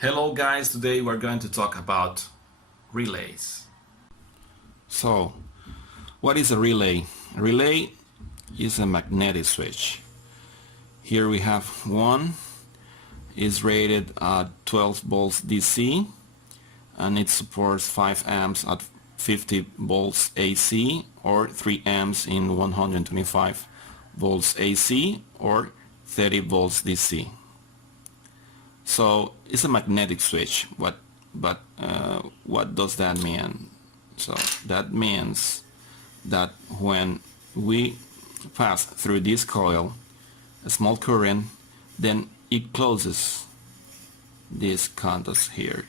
Hello guys, today we're going to talk about relays. So, what is a relay? A relay is a magnetic switch. Here we have one, is rated at 12 volts DC and it supports 5 amps at 50 volts AC or 3 amps in 125 volts AC or 30 volts DC. So it's a magnetic switch. What does that mean? So that means that when we pass through this coil a small current, then it closes these contacts here,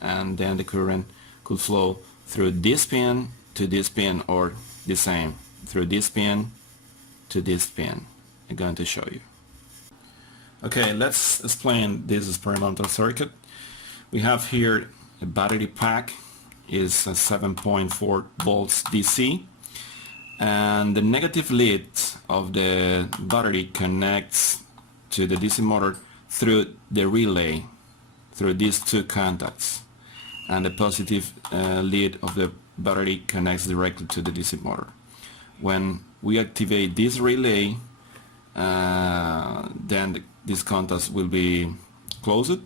and then the current could flow through this pin to this pin, or the same through this pin to this pin. I'm going to show you. Okay, let's explain this experimental circuit. We have here a battery pack, is a 7.4 volts DC, and the negative lead of the battery connects to the DC motor through the relay, through these two contacts, and the positive lead of the battery connects directly to the DC motor. When we activate this relay, then these contacts will be closed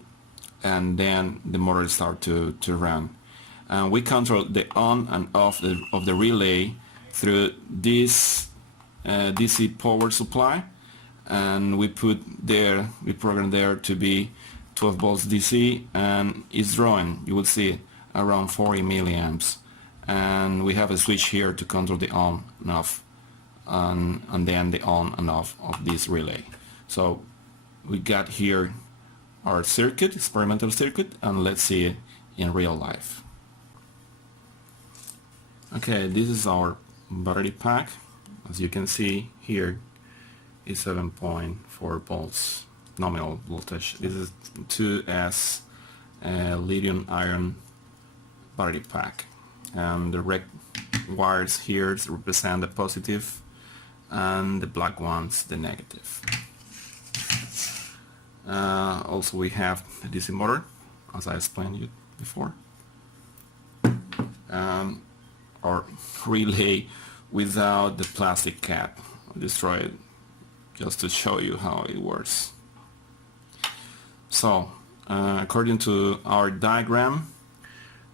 and then the motor start to run. And we control the on and off of the relay through this DC power supply, and we program there to be 12 volts DC, and it's drawing, you will see, around 40 milliamps. And we have a switch here to control the on and off, and then the on and off of this relay. So we got here our circuit, experimental circuit, and let's see it in real life. Okay, this is our battery pack. As you can see here, is 7.4 volts nominal voltage. This is 2S lithium iron battery pack, and the red wires here represent the positive and the black ones the negative. Also we have the DC motor, as I explained you before, or relay without the plastic cap. I'll destroy it just to show you how it works. So according to our diagram,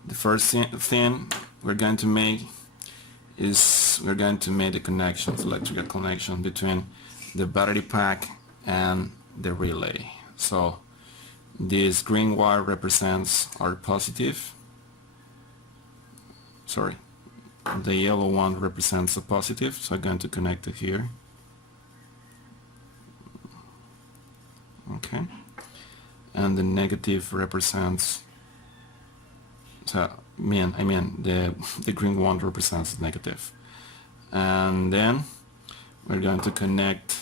the first thing we're going to make is we're going to make the connections, electrical connection between the battery pack and the relay. So this green wire represents our positive, sorry, the yellow one represents a positive, so I'm going to connect it here. Okay, and the negative represents, so I mean the green one represents negative. And then we're going to connect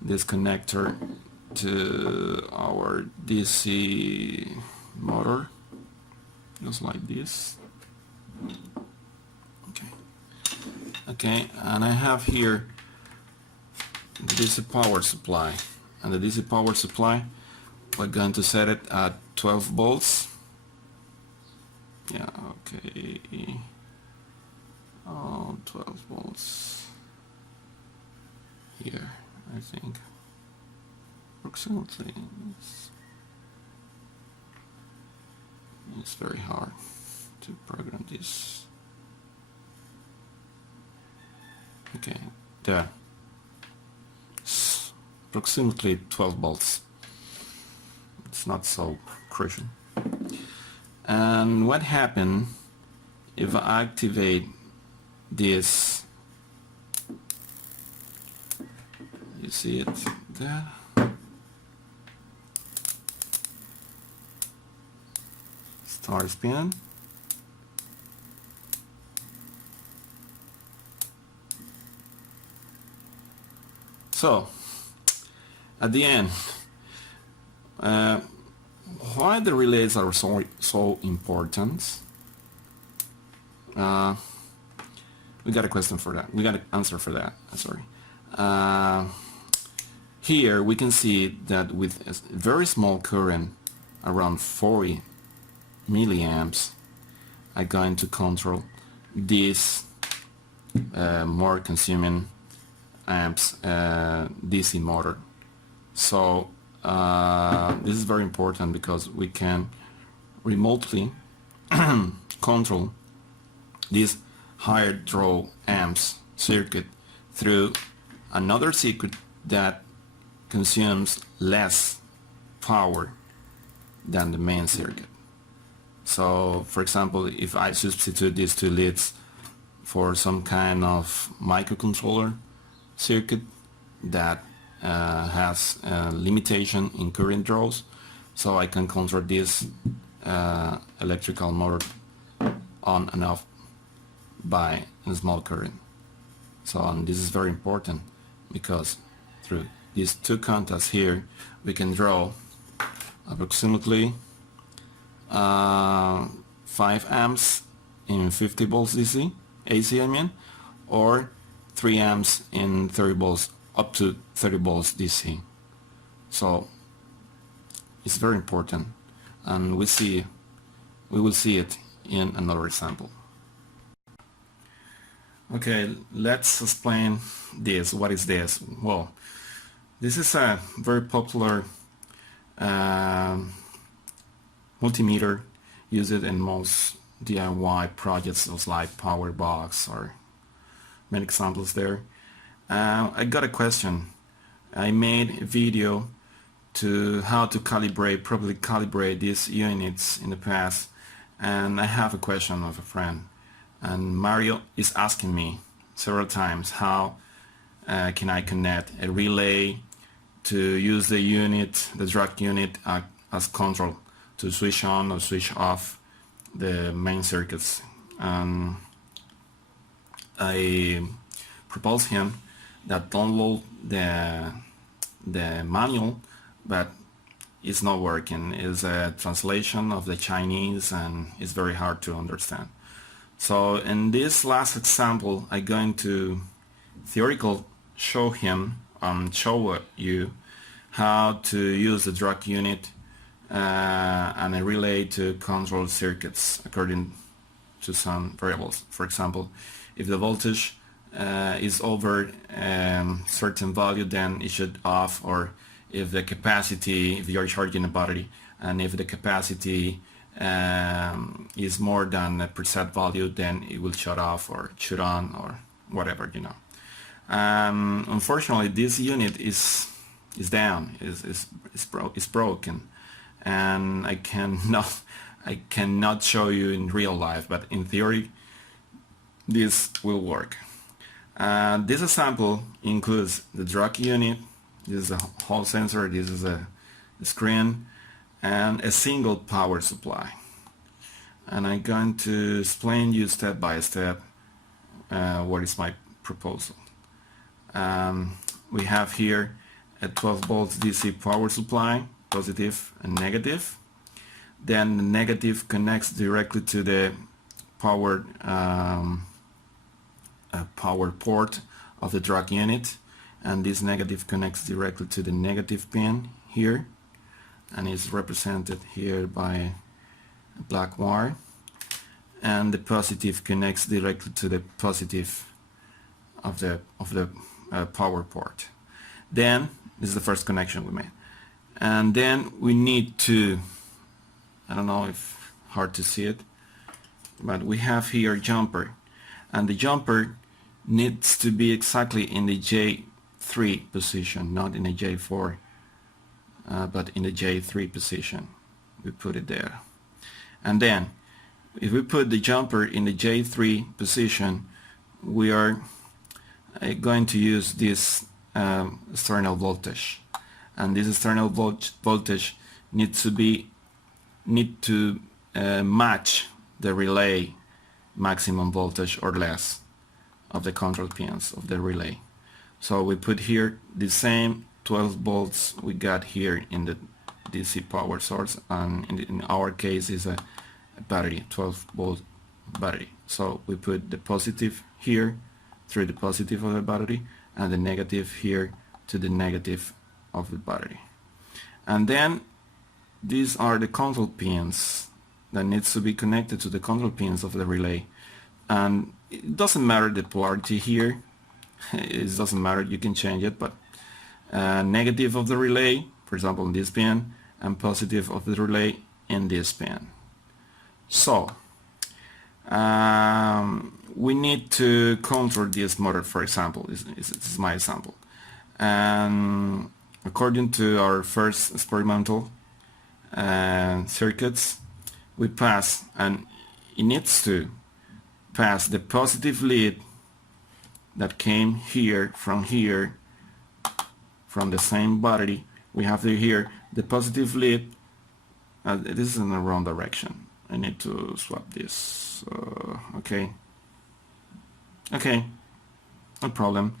this connector to our DC motor, just like this. Okay, and I have here the DC power supply, and the DC power supply, we're going to set it at 12 volts. Yeah, okay. 12 volts here, I think. Approximately. It's very hard to program this. Okay, there. It's approximately 12 volts. It's not so crucial. And what happens if I activate this? You see it there? Start spinning. So, at the end, why the relays are so important? We got a question for that. We got an answer for that. Sorry. Here we can see that with a very small current around 40 milliamps, I'm going to control this more consuming amps DC motor. So this is very important because we can remotely control this higher draw amps circuit through another circuit that consumes less power than the main circuit. So for example, if I substitute these two leads for some kind of microcontroller circuit that has a limitation in current draws, so I can control this electrical motor on and off by a small current. So and this is very important because through these two contacts here we can draw approximately 5 amps in 50 volts DC, AC I mean, or 3 amps in 30 volts up to 30 volts DC. So it's very important, and we will see it in another example. Okay, let's explain this. What is this? Well, this is a very popular multimeter used in most DIY projects, those like Power Box or many examples there. I got a question. I made a video to how to properly calibrate these units in the past, and I have a question of a friend, and Mario is asking me several times how can I connect a relay to use the unit, the Drok unit as control to switch on or switch off the main circuits. I proposed him that download the manual, but it's not working. It's a translation of the Chinese and it's very hard to understand. So in this last example, I'm going to theoretically show you how to use the Drok unit and a relay to control circuits according to some variables. For example, if the voltage is over certain value, then it should off, or if the capacity, if you're charging a battery, and if the capacity is more than a preset value, then it will shut off or shut on or whatever, you know. Unfortunately, this unit is down, is broken, and I cannot show you in real life, but in theory this will work. This example includes the Drok unit. This is a hall sensor, this is a screen, and a single power supply. And I'm going to explain you step by step what is my proposal. We have here a 12 volts DC power supply, positive and negative. Then the negative connects directly to the power port of the Drok unit, and this negative connects directly to the negative pin here, and is represented here by a black wire, and the positive connects directly to the positive of the power port. Then this is the first connection we made, and then we need to, I don't know if hard to see it, but we have here a jumper, and the jumper needs to be exactly in the J3 position, not in the J4, but in the J3 position. We put it there, and then if we put the jumper in the J3 position, we are going to use this external voltage, and this external voltage needs to match the relay maximum voltage or less of the control pins of the relay. So we put here the same 12 volts we got here in the DC power source, and in our case is a battery, 12 volt battery. So we put the positive here through the positive of the battery, and the negative here to the negative of the battery. And then these are the control pins that needs to be connected to the control pins of the relay. And it doesn't matter the polarity here. It doesn't matter, you can change it, but negative of the relay, for example in this pin, and positive of the relay in this pin. So we need to control this motor, for example. This is my example. And according to our first experimental circuits, we pass, and it needs to pass the positive lead that came here, from the same battery. We have here the positive lead. This is in the wrong direction. I need to swap this. Okay, no problem.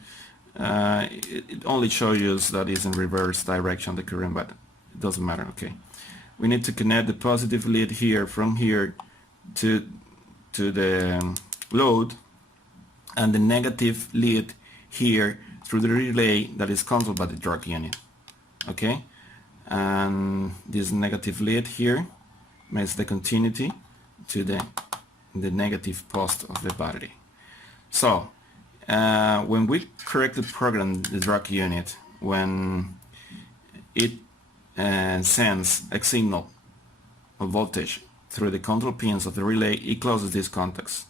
It only shows you that it's in reverse direction, the current, but it doesn't matter. Okay, we need to connect the positive lead here, from here to the load, and the negative lead here through the relay that is controlled by the Drok unit. Okay, and this negative lead here makes the continuity to the negative post of the battery. So when we correctly program the Drok unit, when it sends a signal of voltage through the control pins of the relay, it closes these contacts.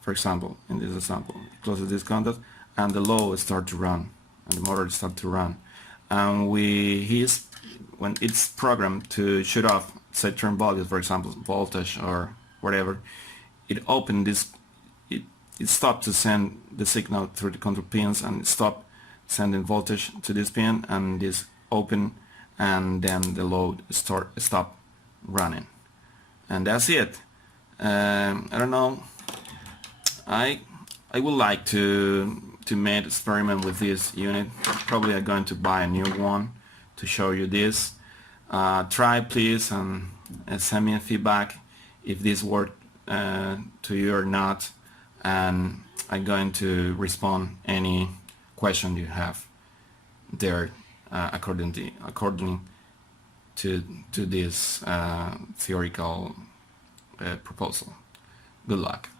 For example, in this example, it closes this contact, and the load starts to run, and the motor starts to run. And when it's programmed to shut off set term values, for example, voltage or whatever, it stopped to send the signal through the control pins, and stop sending voltage to this pin, and this open, and then the load stop running. And that's it. I don't know. I would like to make experiment with this unit. Probably I'm going to buy a new one to show you this. Try please, and send me a feedback if this worked to you or not, and I'm going to respond any question you have there according to this theoretical proposal. Good luck.